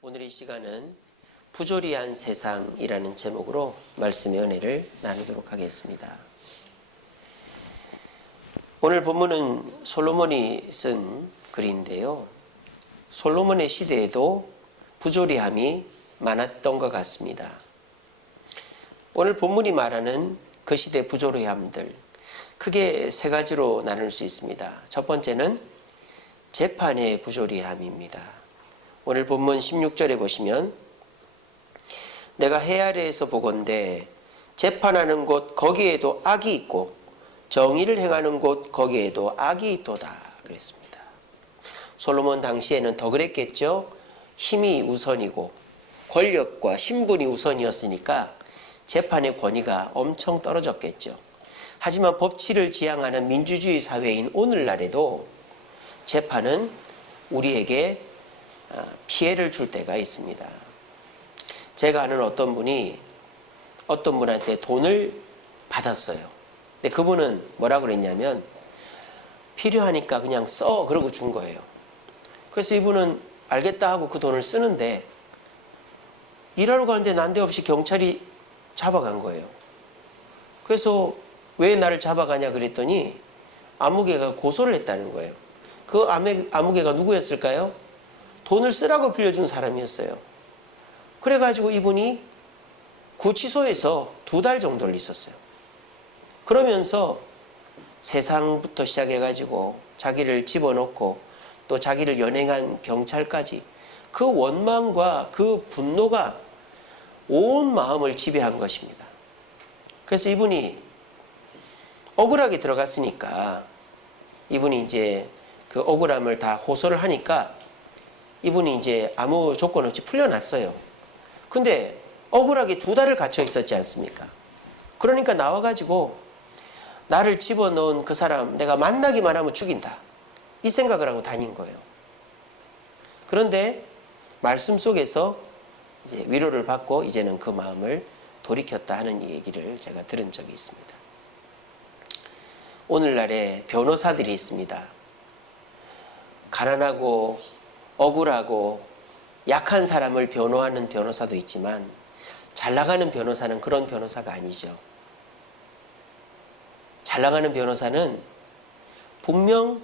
오늘 이 시간은 부조리한 세상이라는 제목으로 말씀의 은혜를 나누도록 하겠습니다. 오늘 본문은 솔로몬이 쓴 글인데요. 솔로몬의 시대에도 부조리함이 많았던 것 같습니다. 오늘 본문이 말하는 그 시대 부조리함들, 크게 세 가지로 나눌 수 있습니다. 첫 번째는 재판의 부조리함입니다. 오늘 본문 16절에 보시면 내가 해 아래에서 보건대 재판하는 곳 거기에도 악이 있고 정의를 행하는 곳 거기에도 악이 있도다 그랬습니다. 솔로몬 당시에는 더 그랬겠죠. 힘이 우선이고 권력과 신분이 우선이었으니까 재판의 권위가 엄청 떨어졌겠죠. 하지만 법치를 지향하는 민주주의 사회인 오늘날에도 재판은 우리에게 피해를 줄 때가 있습니다. 제가 아는 어떤 분이 어떤 분한테 돈을 받았어요. 근데 그분은 뭐라고 그랬냐면 필요하니까 그냥 써 그러고 준 거예요. 그래서 이분은 알겠다 하고 그 돈을 쓰는데 일하러 가는데 난데없이 경찰이 잡아간 거예요. 그래서 왜 나를 잡아가냐 그랬더니 아무개가 고소를 했다는 거예요. 그 아무개가 누구였을까요? 돈을 쓰라고 빌려준 사람이었어요. 그래가지고 이분이 구치소에서 2달 정도를 있었어요. 그러면서 세상부터 시작해가지고 자기를 집어넣고 또 자기를 연행한 경찰까지 그 원망과 그 분노가 온 마음을 지배한 것입니다. 그래서 이분이 억울하게 들어갔으니까 이분이 이제 그 억울함을 다 호소를 하니까 이분이 이제 아무 조건 없이 풀려났어요. 근데 억울하게 2달을 갇혀 있었지 않습니까? 그러니까 나와가지고 나를 집어넣은 그 사람 내가 만나기만 하면 죽인다. 이 생각을 하고 다닌 거예요. 그런데 말씀 속에서 이제 위로를 받고 이제는 그 마음을 돌이켰다 하는 얘기를 제가 들은 적이 있습니다. 오늘날에 변호사들이 있습니다. 가난하고 억울하고 약한 사람을 변호하는 변호사도 있지만 잘 나가는 변호사는 그런 변호사가 아니죠. 잘 나가는 변호사는 분명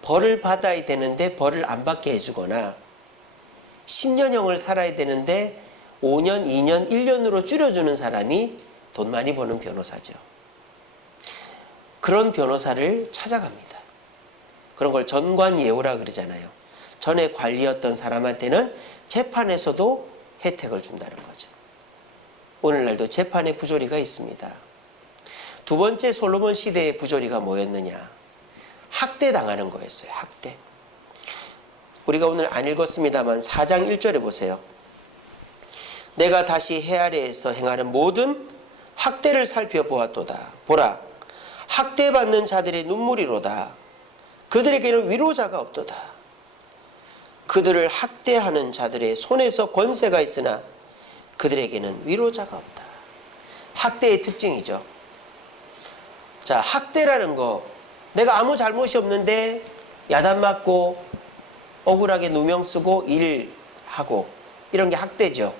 벌을 받아야 되는데 벌을 안 받게 해주거나 10년형을 살아야 되는데 5년, 2년, 1년으로 줄여주는 사람이 돈 많이 버는 변호사죠. 그런 변호사를 찾아갑니다. 그런 걸 전관예우라 그러잖아요. 전에 관리였던 사람한테는 재판에서도 혜택을 준다는 거죠. 오늘날도 재판의 부조리가 있습니다. 두 번째 솔로몬 시대의 부조리가 뭐였느냐? 학대당하는 거였어요. 학대. 우리가 오늘 안 읽었습니다만 4장 1절에 보세요. 내가 다시 해 아래에서 행하는 모든 학대를 살펴보았도다. 보라, 학대받는 자들의 눈물이로다. 그들에게는 위로자가 없도다. 그들을 학대하는 자들의 손에서 권세가 있으나 그들에게는 위로자가 없다. 학대의 특징이죠. 자, 학대라는 거 내가 아무 잘못이 없는데 야단 맞고 억울하게 누명 쓰고 일하고 이런 게 학대죠.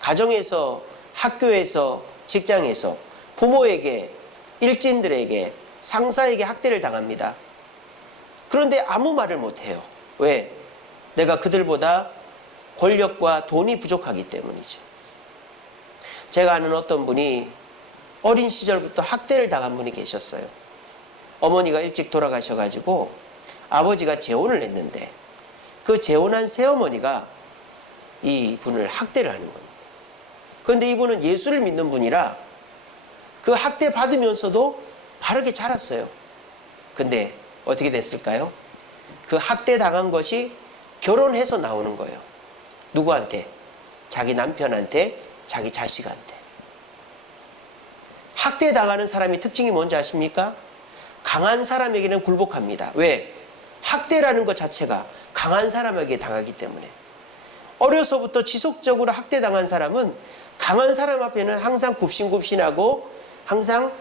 가정에서, 학교에서, 직장에서, 부모에게, 일진들에게, 상사에게 학대를 당합니다. 그런데 아무 말을 못해요. 왜? 내가 그들보다 권력과 돈이 부족하기 때문이죠. 제가 아는 어떤 분이 어린 시절부터 학대를 당한 분이 계셨어요. 어머니가 일찍 돌아가셔가지고 아버지가 재혼을 했는데 그 재혼한 새어머니가 이 분을 학대를 하는 겁니다. 그런데 이분은 예수를 믿는 분이라 그 학대 받으면서도 바르게 자랐어요. 근데 어떻게 됐을까요? 그 학대 당한 것이 결혼해서 나오는 거예요. 누구한테? 자기 남편한테, 자기 자식한테. 학대당하는 사람의 특징이 뭔지 아십니까? 강한 사람에게는 굴복합니다. 왜? 학대라는 것 자체가 강한 사람에게 당하기 때문에. 어려서부터 지속적으로 학대당한 사람은 강한 사람 앞에는 항상 굽신굽신하고 항상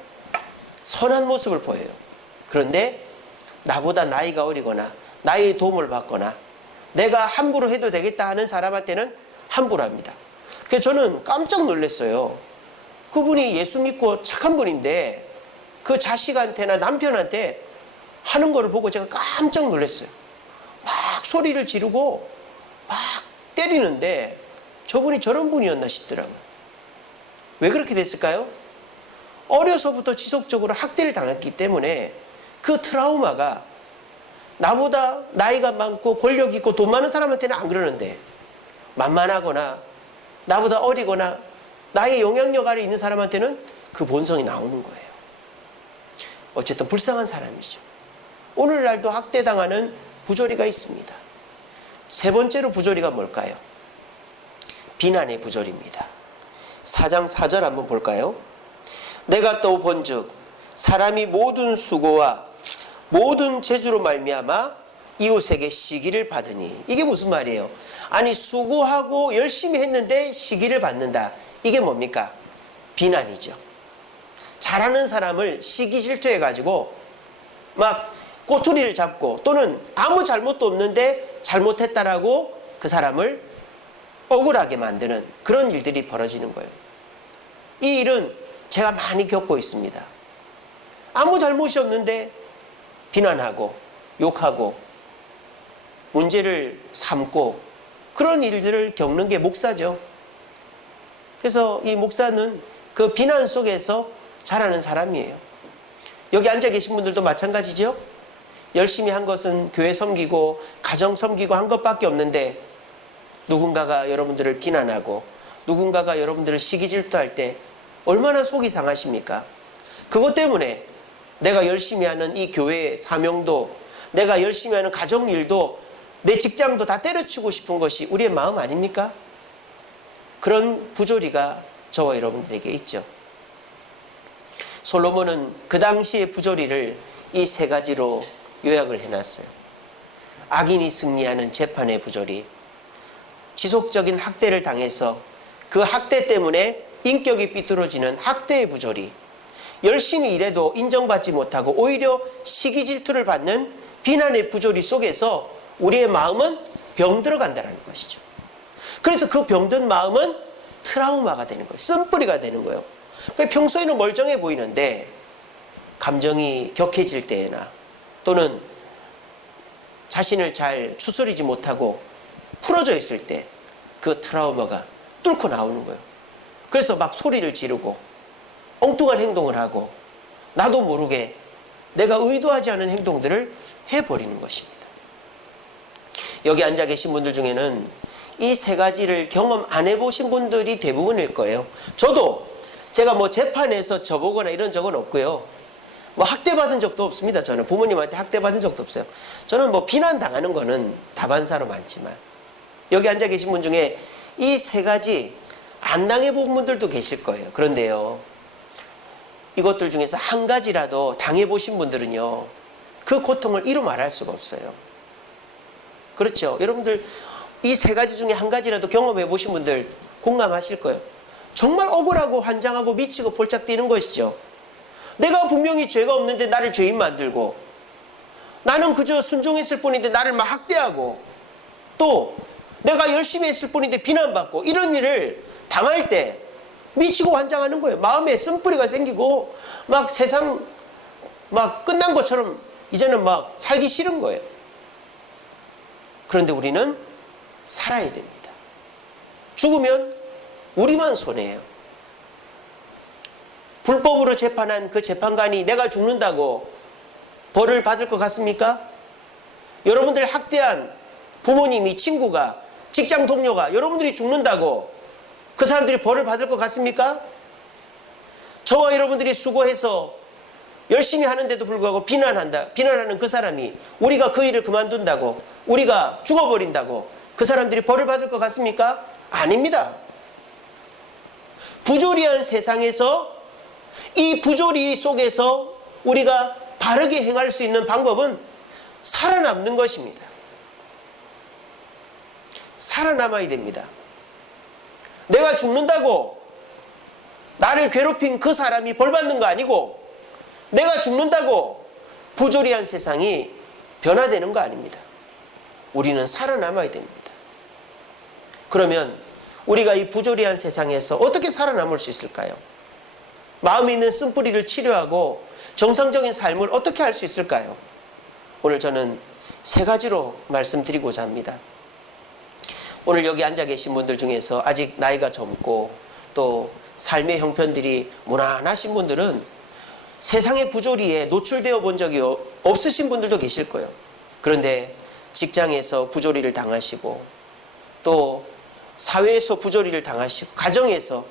선한 모습을 보여요. 그런데 나보다 나이가 어리거나 나의 도움을 받거나 내가 함부로 해도 되겠다 하는 사람한테는 함부로 합니다. 그래서 저는 깜짝 놀랐어요. 그분이 예수 믿고 착한 분인데 그 자식한테나 남편한테 하는 거를 보고 제가 깜짝 놀랐어요. 막 소리를 지르고 막 때리는데 저분이 저런 분이었나 싶더라고요. 왜 그렇게 됐을까요? 어려서부터 지속적으로 학대를 당했기 때문에 그 트라우마가 나보다 나이가 많고 권력 있고 돈 많은 사람한테는 안 그러는데 만만하거나 나보다 어리거나 나의 영향력 아래 있는 사람한테는 그 본성이 나오는 거예요. 어쨌든 불쌍한 사람이죠. 오늘날도 학대당하는 부조리가 있습니다. 세 번째로 부조리가 뭘까요? 비난의 부조리입니다. 4장 4절 한번 볼까요? 내가 또 본즉 사람이 모든 수고와 모든 재주로 말미암아 이웃에게 시기를 받으니. 이게 무슨 말이에요? 아니 수고하고 열심히 했는데 시기를 받는다. 이게 뭡니까? 비난이죠. 잘하는 사람을 시기 질투해가지고 막 꼬투리를 잡고 또는 아무 잘못도 없는데 잘못했다라고 그 사람을 억울하게 만드는 그런 일들이 벌어지는 거예요. 이 일은 제가 많이 겪고 있습니다. 아무 잘못이 없는데 비난하고 욕하고 문제를 삼고 그런 일들을 겪는 게 목사죠. 그래서 이 목사는 그 비난 속에서 자라는 사람이에요. 여기 앉아 계신 분들도 마찬가지죠. 열심히 한 것은 교회 섬기고 가정 섬기고 한 것밖에 없는데 누군가가 여러분들을 비난하고 누군가가 여러분들을 시기 질투할 때 얼마나 속이 상하십니까? 그것 때문에 내가 열심히 하는 이 교회의 사명도 내가 열심히 하는 가정 일도 내 직장도 다 때려치고 싶은 것이 우리의 마음 아닙니까? 그런 부조리가 저와 여러분들에게 있죠. 솔로몬은 그 당시의 부조리를 이 세 가지로 요약을 해놨어요. 악인이 승리하는 재판의 부조리, 지속적인 학대를 당해서 그 학대 때문에 인격이 삐뚤어지는 학대의 부조리, 열심히 일해도 인정받지 못하고 오히려 시기 질투를 받는 비난의 부조리 속에서 우리의 마음은 병들어간다는 것이죠. 그래서 그 병든 마음은 트라우마가 되는 거예요. 쓴뿌리가 되는 거예요. 평소에는 멀쩡해 보이는데 감정이 격해질 때나 또는 자신을 잘 추스리지 못하고 풀어져 있을 때 그 트라우마가 뚫고 나오는 거예요. 그래서 막 소리를 지르고 엉뚱한 행동을 하고 나도 모르게 내가 의도하지 않은 행동들을 해버리는 것입니다. 여기 앉아 계신 분들 중에는 이 세 가지를 경험 안 해보신 분들이 대부분일 거예요. 저도 제가 뭐 재판에서 져보거나 이런 적은 없고요. 뭐 학대받은 적도 없습니다. 저는 부모님한테 학대받은 적도 없어요. 저는 뭐 비난당하는 거는 다반사로 많지만 여기 앉아 계신 분 중에 이 세 가지 안 당해본 분들도 계실 거예요. 그런데요, 이것들 중에서 한 가지라도 당해보신 분들은요, 그 고통을 이루 말할 수가 없어요. 그렇죠? 여러분들 이 세 가지 중에 한 가지라도 경험해 보신 분들 공감하실 거예요. 정말 억울하고 환장하고 미치고 볼짝 뛰는 것이죠. 내가 분명히 죄가 없는데 나를 죄인 만들고, 나는 그저 순종했을 뿐인데 나를 막 학대하고, 또 내가 열심히 했을 뿐인데 비난받고, 이런 일을 당할 때 미치고 환장하는 거예요. 마음에 쓴뿌리가 생기고 막 세상 막 끝난 것처럼 이제는 막 살기 싫은 거예요. 그런데 우리는 살아야 됩니다. 죽으면 우리만 손해예요. 불법으로 재판한 그 재판관이 내가 죽는다고 벌을 받을 것 같습니까? 여러분들 학대한 부모님이, 친구가, 직장 동료가 여러분들이 죽는다고 그 사람들이 벌을 받을 것 같습니까? 저와 여러분들이 수고해서 열심히 하는데도 불구하고 비난하는 그 사람이 우리가 그 일을 그만둔다고, 우리가 죽어버린다고 그 사람들이 벌을 받을 것 같습니까? 아닙니다. 부조리한 세상에서 이 부조리 속에서 우리가 바르게 행할 수 있는 방법은 살아남는 것입니다. 살아남아야 됩니다. 내가 죽는다고 나를 괴롭힌 그 사람이 벌 받는 거 아니고, 내가 죽는다고 부조리한 세상이 변화되는 거 아닙니다. 우리는 살아남아야 됩니다. 그러면 우리가 이 부조리한 세상에서 어떻게 살아남을 수 있을까요? 마음에 있는 쓴뿌리를 치료하고 정상적인 삶을 어떻게 할 수 있을까요? 오늘 저는 세 가지로 말씀드리고자 합니다. 오늘 여기 앉아 계신 분들 중에서 아직 나이가 젊고 또 삶의 형편들이 무난하신 분들은 세상의 부조리에 노출되어 본 적이 없으신 분들도 계실 거예요. 그런데 직장에서 부조리를 당하시고 또 사회에서 부조리를 당하시고 가정에서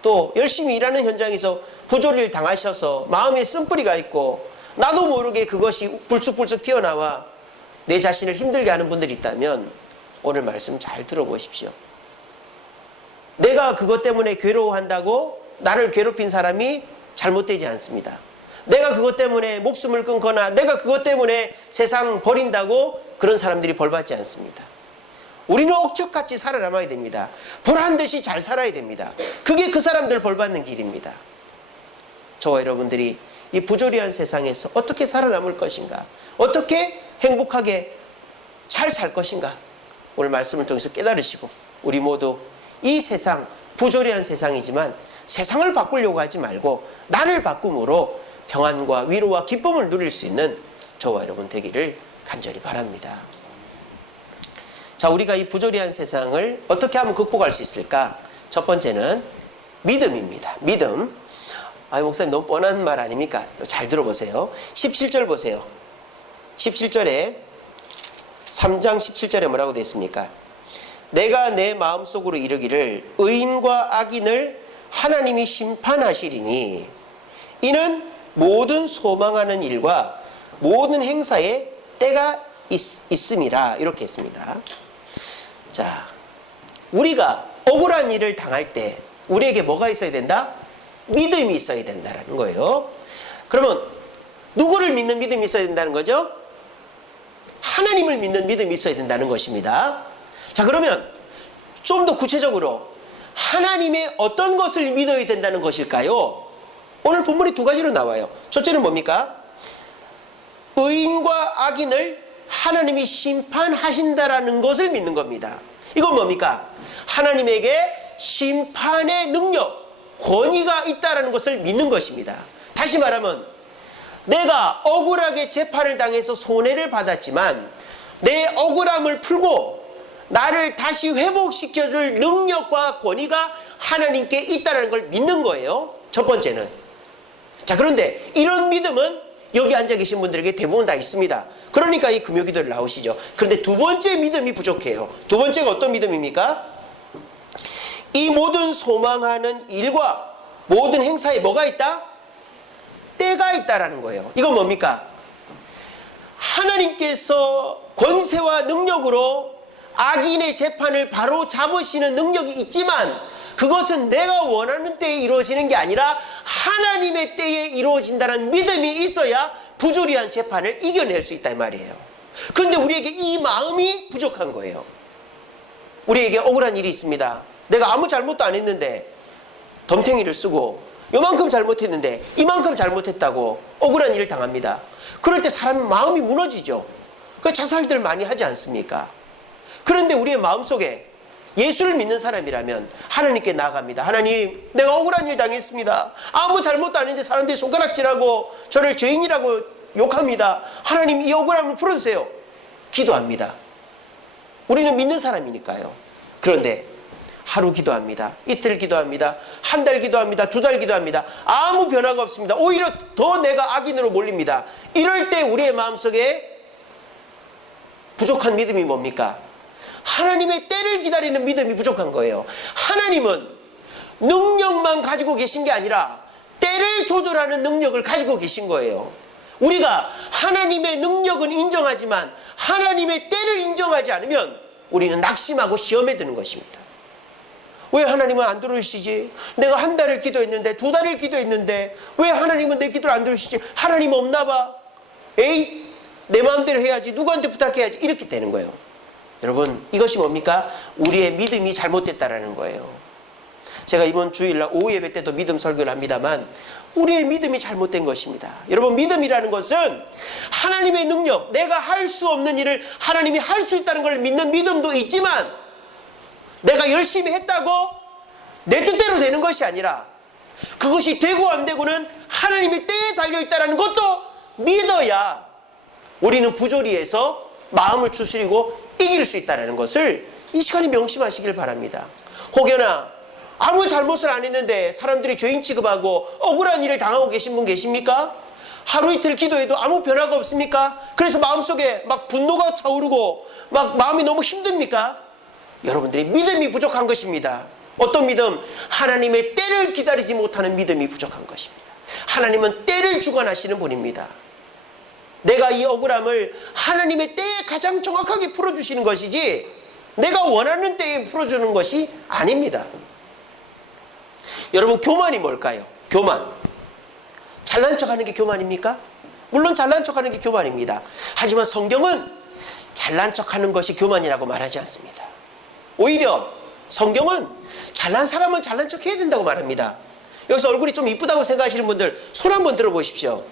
또 열심히 일하는 현장에서 부조리를 당하셔서 마음에 쓴뿌리가 있고 나도 모르게 그것이 불쑥불쑥 튀어나와 내 자신을 힘들게 하는 분들이 있다면 오늘 말씀 잘 들어보십시오. 내가 그것 때문에 괴로워한다고 나를 괴롭힌 사람이 잘못되지 않습니다. 내가 그것 때문에 목숨을 끊거나 내가 그것 때문에 세상 버린다고 그런 사람들이 벌받지 않습니다. 우리는 억척같이 살아남아야 됩니다. 보란듯이 잘 살아야 됩니다. 그게 그 사람들 벌받는 길입니다. 저와 여러분들이 이 부조리한 세상에서 어떻게 살아남을 것인가, 어떻게 행복하게 잘 살 것인가, 오늘 말씀을 통해서 깨달으시고 우리 모두 이 세상, 부조리한 세상이지만 세상을 바꾸려고 하지 말고 나를 바꿈으로 평안과 위로와 기쁨을 누릴 수 있는 저와 여러분 되기를 간절히 바랍니다. 자, 우리가 이 부조리한 세상을 어떻게 하면 극복할 수 있을까? 첫 번째는 믿음입니다. 믿음. 목사님 너무 뻔한 말 아닙니까? 잘 들어보세요. 17절 보세요. 17절에 3장 17절에 뭐라고 되어 있습니까? 내가 내 마음속으로 이르기를 의인과 악인을 하나님이 심판하시리니 이는 모든 소망하는 일과 모든 행사에 때가 있음이라. 이렇게 했습니다. 자, 우리가 억울한 일을 당할 때 우리에게 뭐가 있어야 된다? 믿음이 있어야 된다는 거예요. 그러면 누구를 믿는 믿음이 있어야 된다는 거죠? 하나님을 믿는 믿음이 있어야 된다는 것입니다. 자, 그러면 좀 더 구체적으로 하나님의 어떤 것을 믿어야 된다는 것일까요? 오늘 본문이 두 가지로 나와요. 첫째는 뭡니까? 의인과 악인을 하나님이 심판하신다라는 것을 믿는 겁니다. 이건 뭡니까? 하나님에게 심판의 능력, 권위가 있다라는 것을 믿는 것입니다. 다시 말하면 내가 억울하게 재판을 당해서 손해를 받았지만 내 억울함을 풀고 나를 다시 회복시켜줄 능력과 권위가 하나님께 있다는 걸 믿는 거예요. 첫 번째는. 자, 그런데 이런 믿음은 여기 앉아 계신 분들에게 대부분 다 있습니다. 그러니까 이 금요기도를 나오시죠. 그런데 두 번째 믿음이 부족해요. 두 번째가 어떤 믿음입니까? 이 모든 소망하는 일과 모든 행사에 뭐가 있다? 때가 있다라는 거예요. 이건 뭡니까? 하나님께서 권세와 능력으로 악인의 재판을 바로 잡으시는 능력이 있지만 그것은 내가 원하는 때에 이루어지는 게 아니라 하나님의 때에 이루어진다는 믿음이 있어야 부조리한 재판을 이겨낼 수 있다 이 말이에요. 그런데 우리에게 이 마음이 부족한 거예요. 우리에게 억울한 일이 있습니다. 내가 아무 잘못도 안 했는데 덤탱이를 쓰고 요만큼 잘못했는데 이만큼 잘못했다고 억울한 일을 당합니다. 그럴 때 사람 마음이 무너지죠. 그 자살들 많이 하지 않습니까? 그런데 우리의 마음속에 예수를 믿는 사람이라면 하나님께 나아갑니다. 하나님, 내가 억울한 일 당했습니다. 아무 잘못도 안 했는데 사람들이 손가락질하고 저를 죄인이라고 욕합니다. 하나님, 이 억울함을 풀어주세요. 기도합니다. 우리는 믿는 사람이니까요. 그런데 하루 기도합니다. 이틀 기도합니다. 한 달 기도합니다. 두 달 기도합니다. 아무 변화가 없습니다. 오히려 더 내가 악인으로 몰립니다. 이럴 때 우리의 마음속에 부족한 믿음이 뭡니까? 하나님의 때를 기다리는 믿음이 부족한 거예요. 하나님은 능력만 가지고 계신 게 아니라 때를 조절하는 능력을 가지고 계신 거예요. 우리가 하나님의 능력은 인정하지만 하나님의 때를 인정하지 않으면 우리는 낙심하고 시험에 드는 것입니다. 왜 하나님은 안 들어주시지? 내가 한 달을 기도했는데 두 달을 기도했는데 왜 하나님은 내 기도를 안 들어주시지? 하나님 없나 봐. 에이, 내 마음대로 해야지. 누구한테 부탁해야지. 이렇게 되는 거예요. 여러분, 이것이 뭡니까? 우리의 믿음이 잘못됐다라는 거예요. 제가 이번 주일날 오후 예배 때도 믿음 설교를 합니다만 우리의 믿음이 잘못된 것입니다. 여러분, 믿음이라는 것은 하나님의 능력, 내가 할 수 없는 일을 하나님이 할 수 있다는 걸 믿는 믿음도 있지만, 내가 열심히 했다고 내 뜻대로 되는 것이 아니라 그것이 되고 안 되고는 하나님의 때에 달려있다는 것도 믿어야 우리는 부조리에서 마음을 추스리고 이길 수 있다는 것을 이 시간에 명심하시길 바랍니다. 혹여나 아무 잘못을 안 했는데 사람들이 죄인 취급하고 억울한 일을 당하고 계신 분 계십니까? 하루 이틀 기도해도 아무 변화가 없습니까? 그래서 마음속에 막 분노가 차오르고 막 마음이 너무 힘듭니까? 여러분들이 믿음이 부족한 것입니다. 어떤 믿음? 하나님의 때를 기다리지 못하는 믿음이 부족한 것입니다. 하나님은 때를 주관하시는 분입니다. 내가 이 억울함을 하나님의 때에 가장 정확하게 풀어주시는 것이지 내가 원하는 때에 풀어주는 것이 아닙니다. 여러분, 교만이 뭘까요? 교만. 잘난 척하는 게 교만입니까? 물론 잘난 척하는 게 교만입니다. 하지만 성경은 잘난 척하는 것이 교만이라고 말하지 않습니다. 오히려 성경은 잘난 사람은 잘난 척 해야 된다고 말합니다. 여기서 얼굴이 좀 이쁘다고 생각하시는 분들 손 한번 들어보십시오.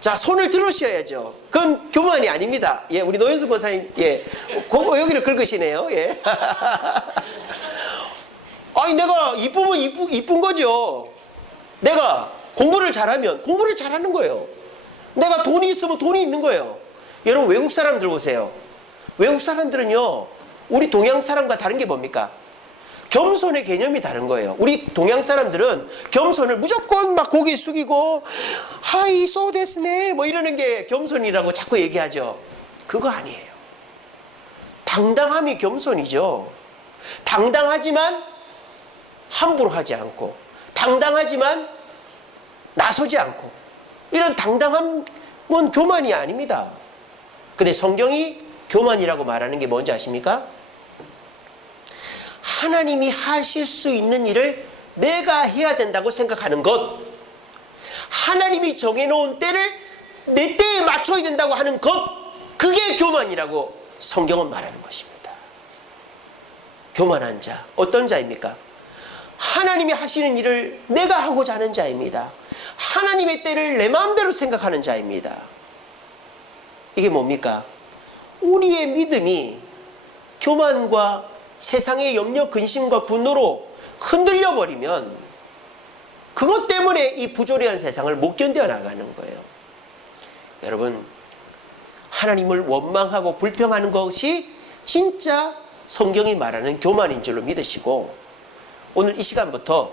자, 손을 들으셔야죠. 그건 교만이 아닙니다. 예, 우리 노현수 권사님, 예, 여기를 긁으시네요. 예. 아니, 내가 이쁘면 이쁜 거죠. 내가 공부를 잘하면 공부를 잘하는 거예요. 내가 돈이 있으면 돈이 있는 거예요. 여러분, 외국 사람들 보세요. 외국 사람들은요, 우리 동양 사람과 다른 게 뭡니까? 겸손의 개념이 다른 거예요. 우리 동양 사람들은 겸손을 무조건 막 고개 숙이고 하이 so 데스네 뭐 이러는 게 겸손이라고 자꾸 얘기하죠. 그거 아니에요. 당당함이 겸손이죠. 당당하지만 함부로 하지 않고, 당당하지만 나서지 않고, 이런 당당함은 교만이 아닙니다. 근데 성경이 교만이라고 말하는 게 뭔지 아십니까? 하나님이 하실 수 있는 일을 내가 해야 된다고 생각하는 것, 하나님이 정해놓은 때를 내 때에 맞춰야 된다고 하는 것, 그게 교만이라고 성경은 말하는 것입니다. 교만한 자, 어떤 자입니까? 하나님이 하시는 일을 내가 하고자 하는 자입니다. 하나님의 때를 내 마음대로 생각하는 자입니다. 이게 뭡니까? 우리의 믿음이 교만과 세상의 염려, 근심과 분노로 흔들려 버리면 그것 때문에 이 부조리한 세상을 못 견뎌 나가는 거예요. 여러분, 하나님을 원망하고 불평하는 것이 진짜 성경이 말하는 교만인 줄로 믿으시고, 오늘 이 시간부터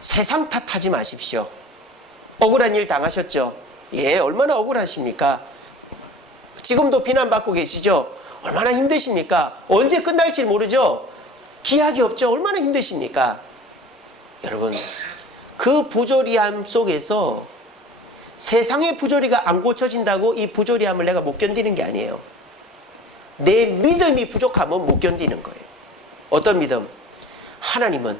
세상 탓하지 마십시오. 억울한 일 당하셨죠? 예, 얼마나 억울하십니까? 지금도 비난받고 계시죠? 얼마나 힘드십니까? 언제 끝날지 모르죠? 기약이 없죠? 얼마나 힘드십니까? 여러분, 그 부조리함 속에서 세상의 부조리가 안 고쳐진다고 이 부조리함을 내가 못 견디는 게 아니에요. 내 믿음이 부족하면 못 견디는 거예요. 어떤 믿음? 하나님은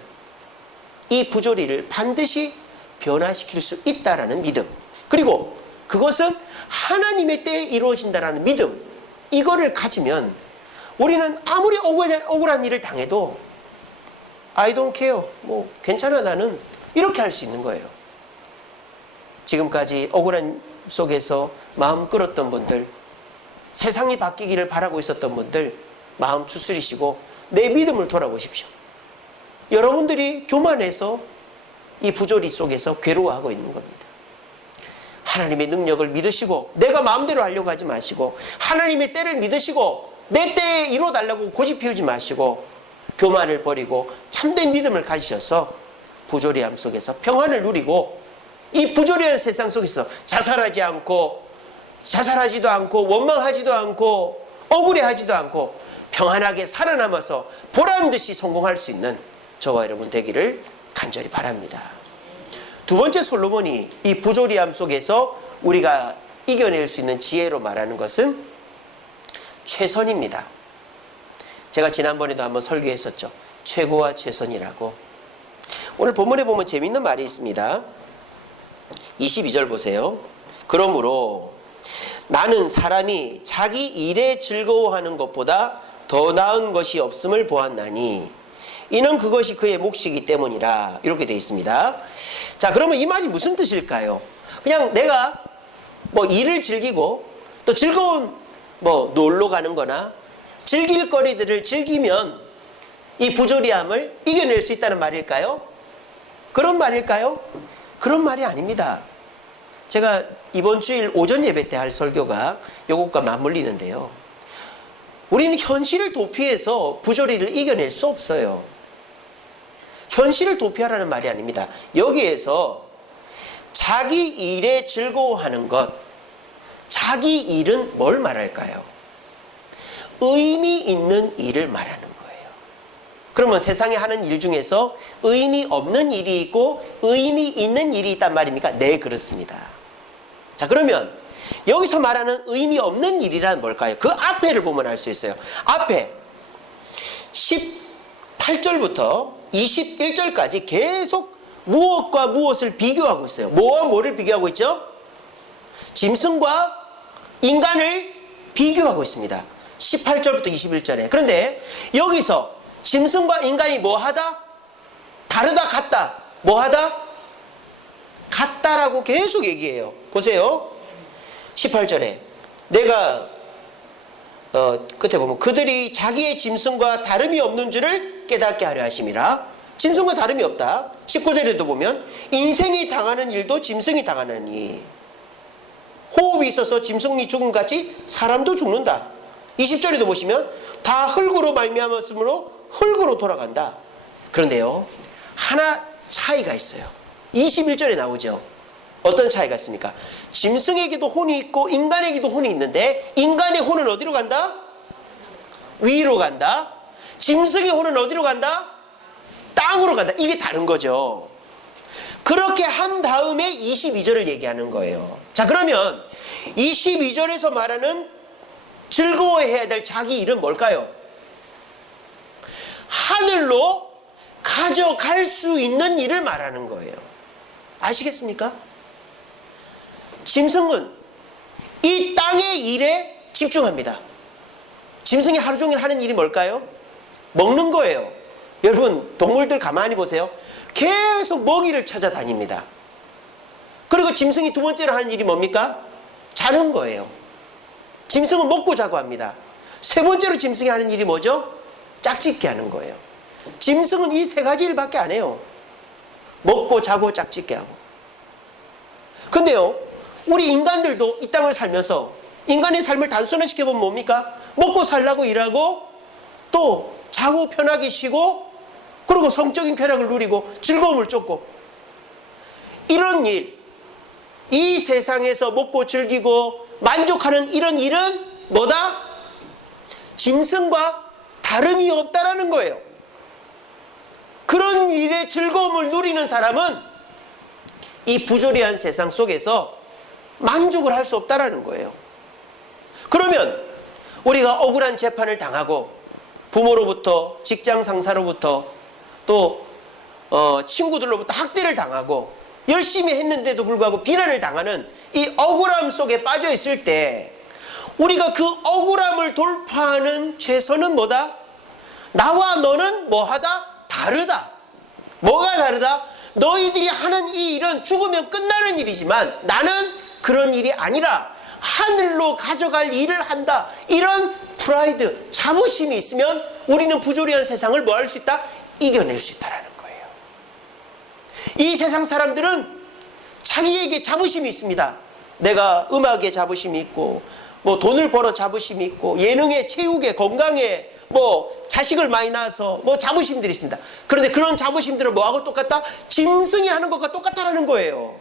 이 부조리를 반드시 변화시킬 수 있다라는 믿음, 그리고 그것은 하나님의 때에 이루어진다라는 믿음, 이거를 가지면 우리는 아무리 억울한 일을 당해도 I don't care, 뭐 괜찮아 나는, 이렇게 할 수 있는 거예요. 지금까지 억울한 속에서 마음 끓었던 분들, 세상이 바뀌기를 바라고 있었던 분들, 마음 추스리시고 내 믿음을 돌아보십시오. 여러분들이 교만해서 이 부조리 속에서 괴로워하고 있는 겁니다. 하나님의 능력을 믿으시고 내가 마음대로 하려고 하지 마시고, 하나님의 때를 믿으시고 내 때에 이뤄달라고 고집 피우지 마시고, 교만을 버리고 참된 믿음을 가지셔서 부조리함 속에서 평안을 누리고, 이 부조리한 세상 속에서 자살하지 않고, 자살하지도 않고, 원망하지도 않고, 억울해하지도 않고 평안하게 살아남아서 보란듯이 성공할 수 있는 저와 여러분 되기를 간절히 바랍니다. 두 번째, 솔로몬이 이 부조리함 속에서 우리가 이겨낼 수 있는 지혜로 말하는 것은 최선입니다. 제가 지난번에도 한번 설교했었죠. 최고와 최선이라고. 오늘 본문에 보면 재미있는 말이 있습니다. 22절 보세요. 그러므로 나는 사람이 자기 일에 즐거워하는 것보다 더 나은 것이 없음을 보았나니 이는 그것이 그의 몫이기 때문이라. 이렇게 되어 있습니다. 자, 그러면 이 말이 무슨 뜻일까요? 그냥 내가 뭐 일을 즐기고 또 즐거운 뭐 놀러 가는 거나 즐길 거리들을 즐기면 이 부조리함을 이겨낼 수 있다는 말일까요? 그런 말일까요? 그런 말이 아닙니다. 제가 이번 주일 오전 예배 때 할 설교가 이것과 맞물리는데요. 우리는 현실을 도피해서 부조리를 이겨낼 수 없어요. 현실을 도피하라는 말이 아닙니다. 여기에서 자기 일에 즐거워하는 것, 자기 일은 뭘 말할까요? 의미 있는 일을 말하는 거예요. 그러면 세상에 하는 일 중에서 의미 없는 일이 있고 의미 있는 일이 있단 말입니까? 네, 그렇습니다. 자, 그러면 여기서 말하는 의미 없는 일이란 뭘까요? 그 앞에를 보면 알 수 있어요. 앞에 18절부터 21절까지 계속 무엇과 무엇을 비교하고 있어요. 뭐와 뭐를 비교하고 있죠? 짐승과 인간을 비교하고 있습니다. 18절부터 21절에. 그런데 여기서 짐승과 인간이 뭐하다? 다르다, 같다. 뭐하다? 같다라고 계속 얘기해요. 보세요. 18절에 내가 끝에 보면 그들이 자기의 짐승과 다름이 없는 줄을 깨닫게 하려 하심이라. 짐승과 다름이 없다. 19절에도 보면 인생이 당하는 일도 짐승이 당하느니 호흡이 있어서 짐승이 죽음같이 사람도 죽는다. 20절에도 보시면 다 흙으로 말미암았으므로 흙으로 돌아간다. 그런데요, 하나 차이가 있어요. 21절에 나오죠. 어떤 차이가 있습니까? 짐승에게도 혼이 있고 인간에게도 혼이 있는데 인간의 혼은 어디로 간다? 위로 간다. 짐승의 혼은 어디로 간다? 땅으로 간다. 이게 다른 거죠. 그렇게 한 다음에 22절을 얘기하는 거예요. 자, 그러면 22절에서 말하는 즐거워해야 될 자기 일은 뭘까요? 하늘로 가져갈 수 있는 일을 말하는 거예요. 아시겠습니까? 짐승은 이 땅의 일에 집중합니다. 짐승이 하루 종일 하는 일이 뭘까요? 먹는 거예요. 여러분, 동물들 가만히 보세요. 계속 먹이를 찾아다닙니다. 그리고 짐승이 두 번째로 하는 일이 뭡니까? 자는 거예요. 짐승은 먹고 자고 합니다. 세 번째로 짐승이 하는 일이 뭐죠? 짝짓기 하는 거예요. 짐승은 이 세 가지 일밖에 안 해요. 먹고 자고 짝짓기 하고. 근데요, 우리 인간들도 이 땅을 살면서 인간의 삶을 단순화시켜보면 뭡니까? 먹고 살라고 일하고 또 자고 편하게 쉬고 그리고 성적인 쾌락을 누리고 즐거움을 쫓고, 이런 일, 이 세상에서 먹고 즐기고 만족하는 이런 일은 뭐다? 짐승과 다름이 없다라는 거예요. 그런 일의 즐거움을 누리는 사람은 이 부조리한 세상 속에서 만족을 할 수 없다라는 거예요. 그러면 우리가 억울한 재판을 당하고 부모로부터, 직장 상사로부터, 또 친구들로부터 학대를 당하고 열심히 했는데도 불구하고 비난을 당하는 이 억울함 속에 빠져 있을 때 우리가 그 억울함을 돌파하는 최선은 뭐다? 나와 너는 뭐하다? 다르다. 뭐가 다르다? 너희들이 하는 이 일은 죽으면 끝나는 일이지만 나는 그런 일이 아니라 하늘로 가져갈 일을 한다. 이런 프라이드, 자부심이 있으면 우리는 부조리한 세상을 뭐 할 수 있다? 이겨낼 수 있다는 거예요. 이 세상 사람들은 자기에게 자부심이 있습니다. 내가 음악에 자부심이 있고 뭐 돈을 벌어 자부심이 있고 예능에, 체육에, 건강에 뭐 자식을 많이 낳아서 뭐 자부심들이 있습니다. 그런데 그런 자부심들은 뭐하고 똑같다? 짐승이 하는 것과 똑같다라는 거예요.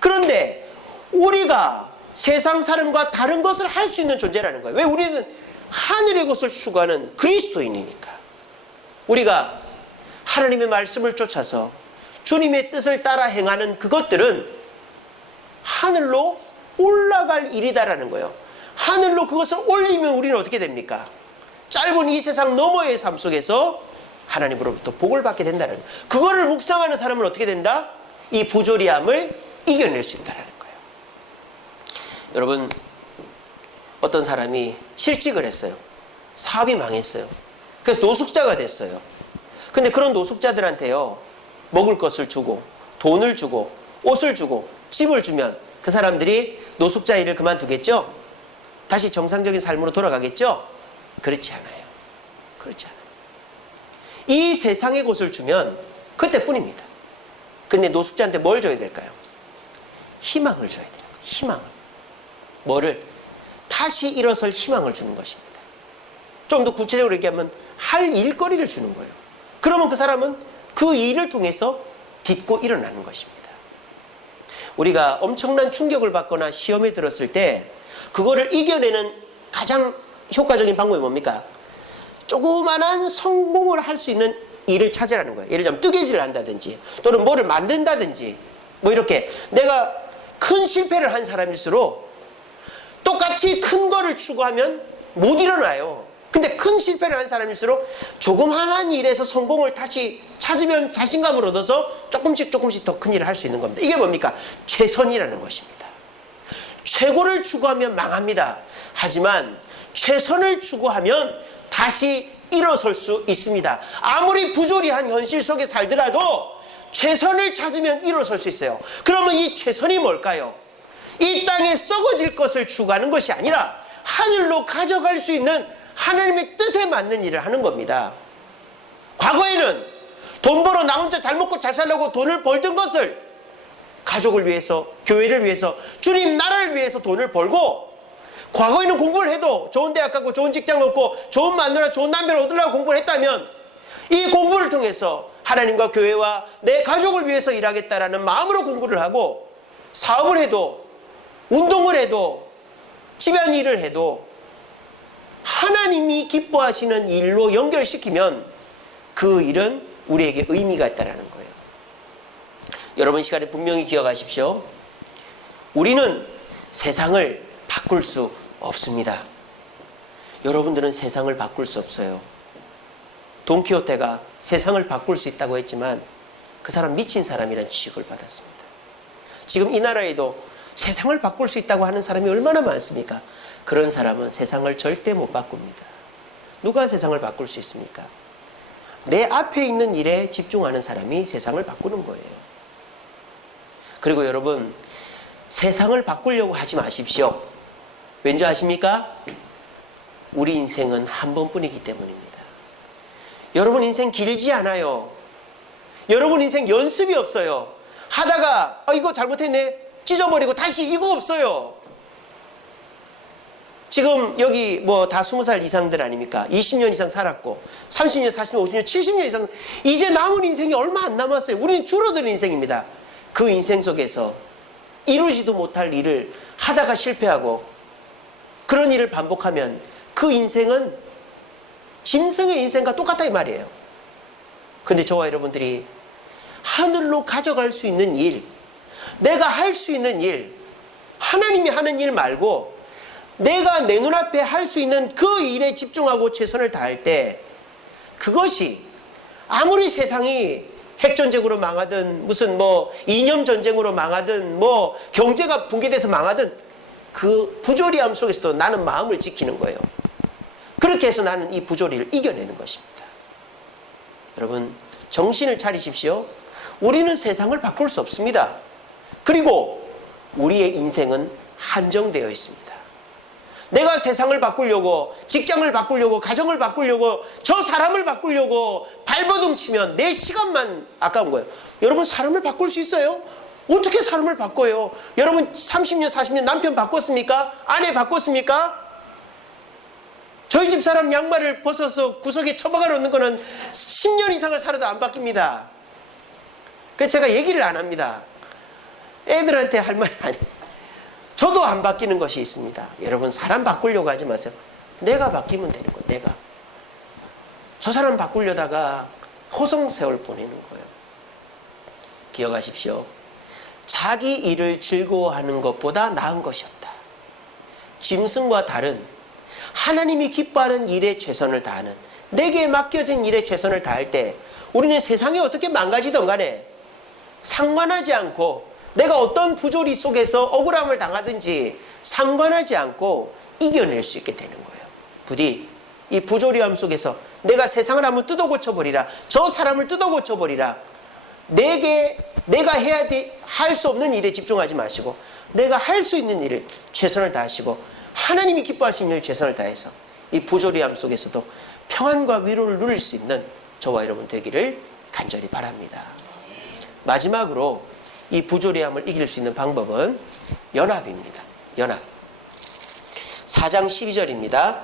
그런데 우리가 세상 사람과 다른 것을 할 수 있는 존재라는 거예요. 왜? 우리는 하늘의 것을 추구하는 그리스도인이니까. 우리가 하나님의 말씀을 쫓아서 주님의 뜻을 따라 행하는 그것들은 하늘로 올라갈 일이다라는 거예요. 하늘로 그것을 올리면 우리는 어떻게 됩니까? 짧은 이 세상 너머의 삶 속에서 하나님으로부터 복을 받게 된다는 거예요. 그거를 묵상하는 사람은 어떻게 된다? 이 부조리함을 이겨낼 수 있다는 거예요. 여러분, 어떤 사람이 실직을 했어요. 사업이 망했어요. 그래서 노숙자가 됐어요. 근데 그런 노숙자들한테요, 먹을 것을 주고 돈을 주고 옷을 주고 집을 주면 그 사람들이 노숙자 일을 그만두겠죠? 다시 정상적인 삶으로 돌아가겠죠? 그렇지 않아요. 그렇지 않아요. 이 세상의 것을 주면 그때뿐입니다. 근데 노숙자한테 뭘 줘야 될까요? 희망을 줘야 돼요. 희망을. 뭐를? 다시 일어설 희망을 주는 것입니다. 좀 더 구체적으로 얘기하면 할 일거리를 주는 거예요. 그러면 그 사람은 그 일을 통해서 딛고 일어나는 것입니다. 우리가 엄청난 충격을 받거나 시험에 들었을 때 그거를 이겨내는 가장 효과적인 방법이 뭡니까? 조그만한 성공을 할 수 있는 일을 찾으라는 거예요. 예를 들면 뜨개질을 한다든지 또는 뭐를 만든다든지 뭐 이렇게 내가 큰 실패를 한 사람일수록 똑같이 큰 거를 추구하면 못 일어나요. 근데 큰 실패를 한 사람일수록 조그만한 일에서 성공을 다시 찾으면 자신감을 얻어서 조금씩 더 큰 일을 할 수 있는 겁니다. 이게 뭡니까? 최선이라는 것입니다. 최고를 추구하면 망합니다. 하지만 최선을 추구하면 다시 일어설 수 있습니다. 아무리 부조리한 현실 속에 살더라도 최선을 찾으면 일어설 수 있어요. 그러면 이 최선이 뭘까요? 이 땅에 썩어질 것을 추구하는 것이 아니라 하늘로 가져갈 수 있는 하나님의 뜻에 맞는 일을 하는 겁니다. 과거에는 돈 벌어 나 혼자 잘 먹고 잘 살려고 돈을 벌던 것을 가족을 위해서, 교회를 위해서, 주님 나라를 위해서 돈을 벌고, 과거에는 공부를 해도 좋은 대학 가고 좋은 직장 얻고 좋은 마누라 좋은 남편을 얻으려고 공부를 했다면 이 공부를 통해서 하나님과 교회와 내 가족을 위해서 일하겠다라는 마음으로 공부를 하고 사업을 해도 운동을 해도 집안일을 해도 하나님이 기뻐하시는 일로 연결시키면 그 일은 우리에게 의미가 있다는 거예요. 여러분, 이 시간에 분명히 기억하십시오. 우리는 세상을 바꿀 수 없습니다. 여러분들은 세상을 바꿀 수 없어요. 돈키호테가 세상을 바꿀 수 있다고 했지만 그 사람 미친 사람이라는 취급을 받았습니다. 지금 이 나라에도 세상을 바꿀 수 있다고 하는 사람이 얼마나 많습니까? 그런 사람은 세상을 절대 못 바꿉니다. 누가 세상을 바꿀 수 있습니까? 내 앞에 있는 일에 집중하는 사람이 세상을 바꾸는 거예요. 그리고 여러분, 세상을 바꾸려고 하지 마십시오. 왠지 아십니까? 우리 인생은 한 번뿐이기 때문입니다. 여러분 인생 길지 않아요. 여러분 인생 연습이 없어요. 하다가 이거 잘못했네 찢어버리고 다시 이거 없어요. 지금 여기 뭐 다 20살 이상들 아닙니까? 20년 이상 살았고 30년, 40년, 50년, 70년 이상 이제 남은 인생이 얼마 안 남았어요. 우리는 줄어드는 인생입니다. 그 인생 속에서 이루지도 못할 일을 하다가 실패하고 그런 일을 반복하면 그 인생은 짐승의 인생과 똑같다 이 말이에요. 근데 저와 여러분들이 하늘로 가져갈 수 있는 일, 내가 할 수 있는 일, 하나님이 하는 일 말고 내가 내 눈앞에 할 수 있는 그 일에 집중하고 최선을 다할 때 그것이 아무리 세상이 핵전쟁으로 망하든 무슨 뭐 이념 전쟁으로 망하든 뭐 경제가 붕괴돼서 망하든 그 부조리함 속에서도 나는 마음을 지키는 거예요. 그렇게 해서 나는 이 부조리를 이겨내는 것입니다. 여러분 정신을 차리십시오. 우리는 세상을 바꿀 수 없습니다. 그리고 우리의 인생은 한정되어 있습니다. 내가 세상을 바꾸려고 직장을 바꾸려고 가정을 바꾸려고 저 사람을 바꾸려고 발버둥 치면 내 시간만 아까운 거예요. 여러분 사람을 바꿀 수 있어요? 어떻게 사람을 바꿔요? 여러분 30년 40년 남편 바꿨습니까? 아내 바꿨습니까? 저희 집 사람 양말을 벗어서 구석에 처박아 놓는 거는 10년 이상을 살아도 안 바뀝니다. 그래서 제가 얘기를 안 합니다. 애들한테 할 말이 아니에요. 저도 안 바뀌는 것이 있습니다. 여러분 사람 바꾸려고 하지 마세요. 내가 바뀌면 되는 거예요. 내가. 저 사람 바꾸려다가 호송세월 보내는 거예요. 기억하십시오. 자기 일을 즐거워하는 것보다 나은 것이 없다. 짐승과 다른 하나님이 기뻐하는 일에 최선을 다하는 내게 맡겨진 일에 최선을 다할 때 우리는 세상이 어떻게 망가지든 간에 상관하지 않고 내가 어떤 부조리 속에서 억울함을 당하든지 상관하지 않고 이겨낼 수 있게 되는 거예요. 부디 이 부조리함 속에서 내가 세상을 한번 뜯어 고쳐버리라. 저 사람을 뜯어 고쳐버리라. 내가 할 수 없는 일에 집중하지 마시고 내가 할 수 있는 일을 최선을 다하시고 하나님이 기뻐하시는 일을 최선을 다해서 이 부조리함 속에서도 평안과 위로를 누릴 수 있는 저와 여러분 되기를 간절히 바랍니다. 마지막으로 이 부조리함을 이길 수 있는 방법은 연합입니다. 연합. 4장 12절입니다.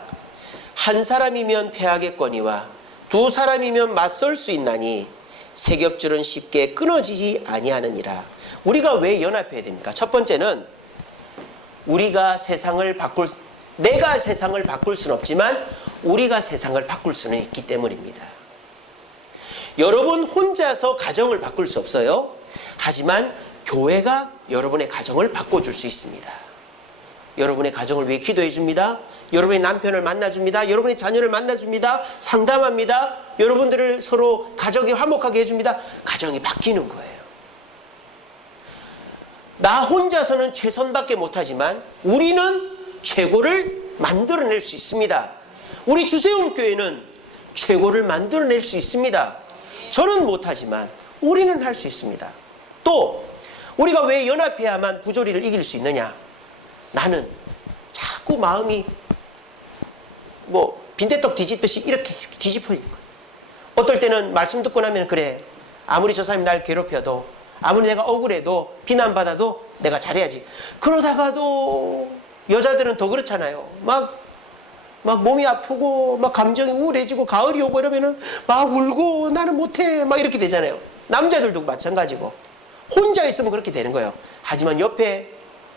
한 사람이면 패하겠거니와 두 사람이면 맞설 수 있나니 세 겹줄은 쉽게 끊어지지 아니하느니라. 우리가 왜 연합해야 됩니까? 첫 번째는 내가 세상을 바꿀 수는 없지만 우리가 세상을 바꿀 수는 있기 때문입니다. 여러분 혼자서 가정을 바꿀 수 없어요. 하지만 교회가 여러분의 가정을 바꿔줄 수 있습니다. 여러분의 가정을 위해 기도해 줍니다. 여러분의 남편을 만나줍니다. 여러분의 자녀를 만나줍니다. 상담합니다. 여러분들을 서로 가족이 화목하게 해줍니다. 가정이 바뀌는 거예요. 나 혼자서는 최선밖에 못하지만 우리는 최고를 만들어낼 수 있습니다. 우리 주세훈 교회는 최고를 만들어낼 수 있습니다. 저는 못하지만 우리는 할 수 있습니다. 또 우리가 왜 연합해야만 부조리를 이길 수 있느냐? 나는 자꾸 마음이 빈대떡 뒤집듯이 이렇게 뒤집어지는 거예요. 어떨 때는 말씀 듣고 나면 그래, 아무리 저 사람이 날 괴롭혀도 아무리 내가 억울해도 비난받아도 내가 잘해야지. 그러다가도 여자들은 더 그렇잖아요. 막 몸이 아프고 막 감정이 우울해지고 가을이 오고 이러면은 막 울고 나는 못해 막 이렇게 되잖아요. 남자들도 마찬가지고 혼자 있으면 그렇게 되는 거예요. 하지만 옆에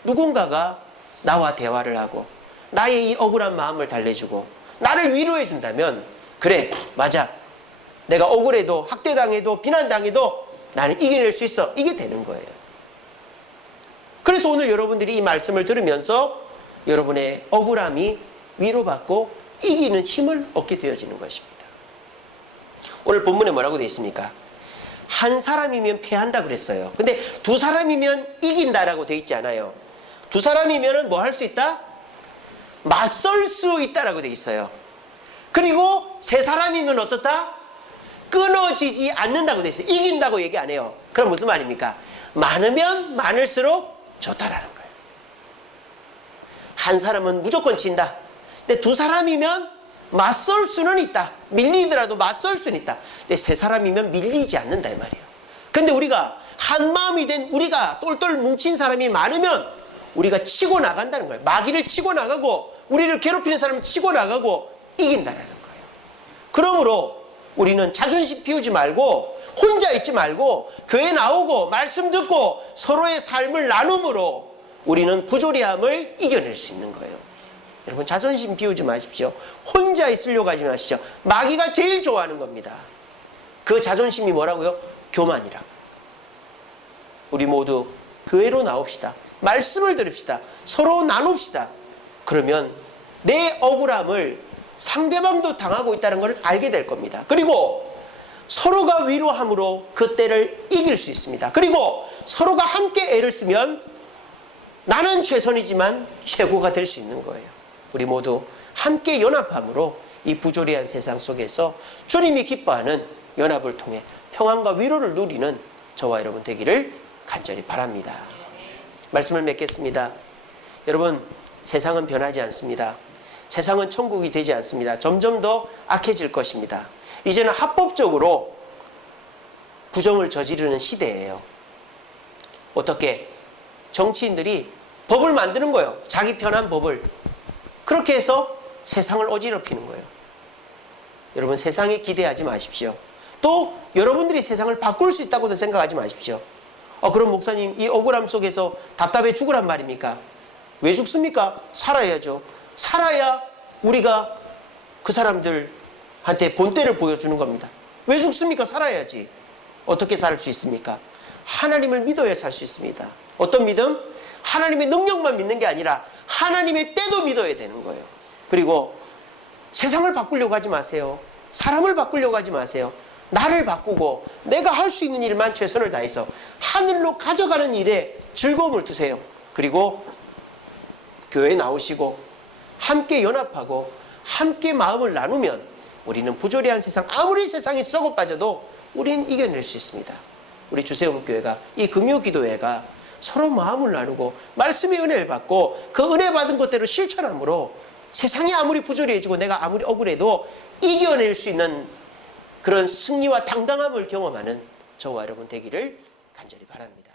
누군가가 나와 대화를 하고 나의 이 억울한 마음을 달래주고 나를 위로해 준다면 그래 맞아, 내가 억울해도 학대당해도 비난당해도 나는 이겨낼 수 있어, 이게 되는 거예요. 그래서 오늘 여러분들이 이 말씀을 들으면서 여러분의 억울함이 위로받고 이기는 힘을 얻게 되어지는 것입니다. 오늘 본문에 뭐라고 되어 있습니까? 한 사람이면 패한다 그랬어요. 근데 두 사람이면 이긴다라고 되어 있지 않아요. 두 사람이면 뭐 할 수 있다? 맞설 수 있다라고 되어 있어요. 그리고 세 사람이면 어떻다? 끊어지지 않는다고 되어 있어요. 이긴다고 얘기 안 해요. 그럼 무슨 말입니까? 많으면 많을수록 좋다라는 거예요. 한 사람은 무조건 진다. 근데 두 사람이면 맞설 수는 있다. 밀리더라도 맞설 수는 있다. 근데 세 사람이면 밀리지 않는다 이 말이에요. 근데 우리가 한 마음이 된 우리가 똘똘 뭉친 사람이 많으면 우리가 치고 나간다는 거예요. 마귀를 치고 나가고 우리를 괴롭히는 사람을 치고 나가고 이긴다는 거예요. 그러므로 우리는 자존심 피우지 말고 혼자 있지 말고 교회 나오고 말씀 듣고 서로의 삶을 나눔으로 우리는 부조리함을 이겨낼 수 있는 거예요. 여러분 자존심 비우지 마십시오. 혼자 있으려고 하지 마십시오. 마귀가 제일 좋아하는 겁니다. 그 자존심이 뭐라고요? 교만이라고. 우리 모두 교회로 나옵시다. 말씀을 들읍시다. 서로 나눕시다. 그러면 내 억울함을 상대방도 당하고 있다는 걸 알게 될 겁니다. 그리고 서로가 위로함으로 그 때를 이길 수 있습니다. 그리고 서로가 함께 애를 쓰면 나는 최선이지만 최고가 될 수 있는 거예요. 우리 모두 함께 연합함으로 이 부조리한 세상 속에서 주님이 기뻐하는 연합을 통해 평안과 위로를 누리는 저와 여러분 되기를 간절히 바랍니다. 말씀을 맺겠습니다. 여러분 세상은 변하지 않습니다. 세상은 천국이 되지 않습니다. 점점 더 악해질 것입니다. 이제는 합법적으로 부정을 저지르는 시대예요. 어떻게? 정치인들이 법을 만드는 거예요. 자기 편한 법을. 그렇게 해서 세상을 어지럽히는 거예요. 여러분 세상에 기대하지 마십시오. 또 여러분들이 세상을 바꿀 수 있다고도 생각하지 마십시오. 그럼 목사님 이 억울함 속에서 답답해 죽으란 말입니까? 왜 죽습니까? 살아야죠. 살아야 우리가 그 사람들한테 본때를 보여주는 겁니다. 왜 죽습니까? 살아야지. 어떻게 살 수 있습니까? 하나님을 믿어야 살 수 있습니다. 어떤 믿음? 하나님의 능력만 믿는 게 아니라 하나님의 때도 믿어야 되는 거예요. 그리고 세상을 바꾸려고 하지 마세요. 사람을 바꾸려고 하지 마세요. 나를 바꾸고 내가 할 수 있는 일만 최선을 다해서 하늘로 가져가는 일에 즐거움을 두세요. 그리고 교회에 나오시고 함께 연합하고 함께 마음을 나누면 우리는 부조리한 세상, 아무리 세상이 썩어 빠져도 우리는 이겨낼 수 있습니다. 우리 주세움교회가 이 금요기도회가 서로 마음을 나누고 말씀의 은혜를 받고 그 은혜 받은 것대로 실천함으로 세상이 아무리 부조리해지고 내가 아무리 억울해도 이겨낼 수 있는 그런 승리와 당당함을 경험하는 저와 여러분 되기를 간절히 바랍니다.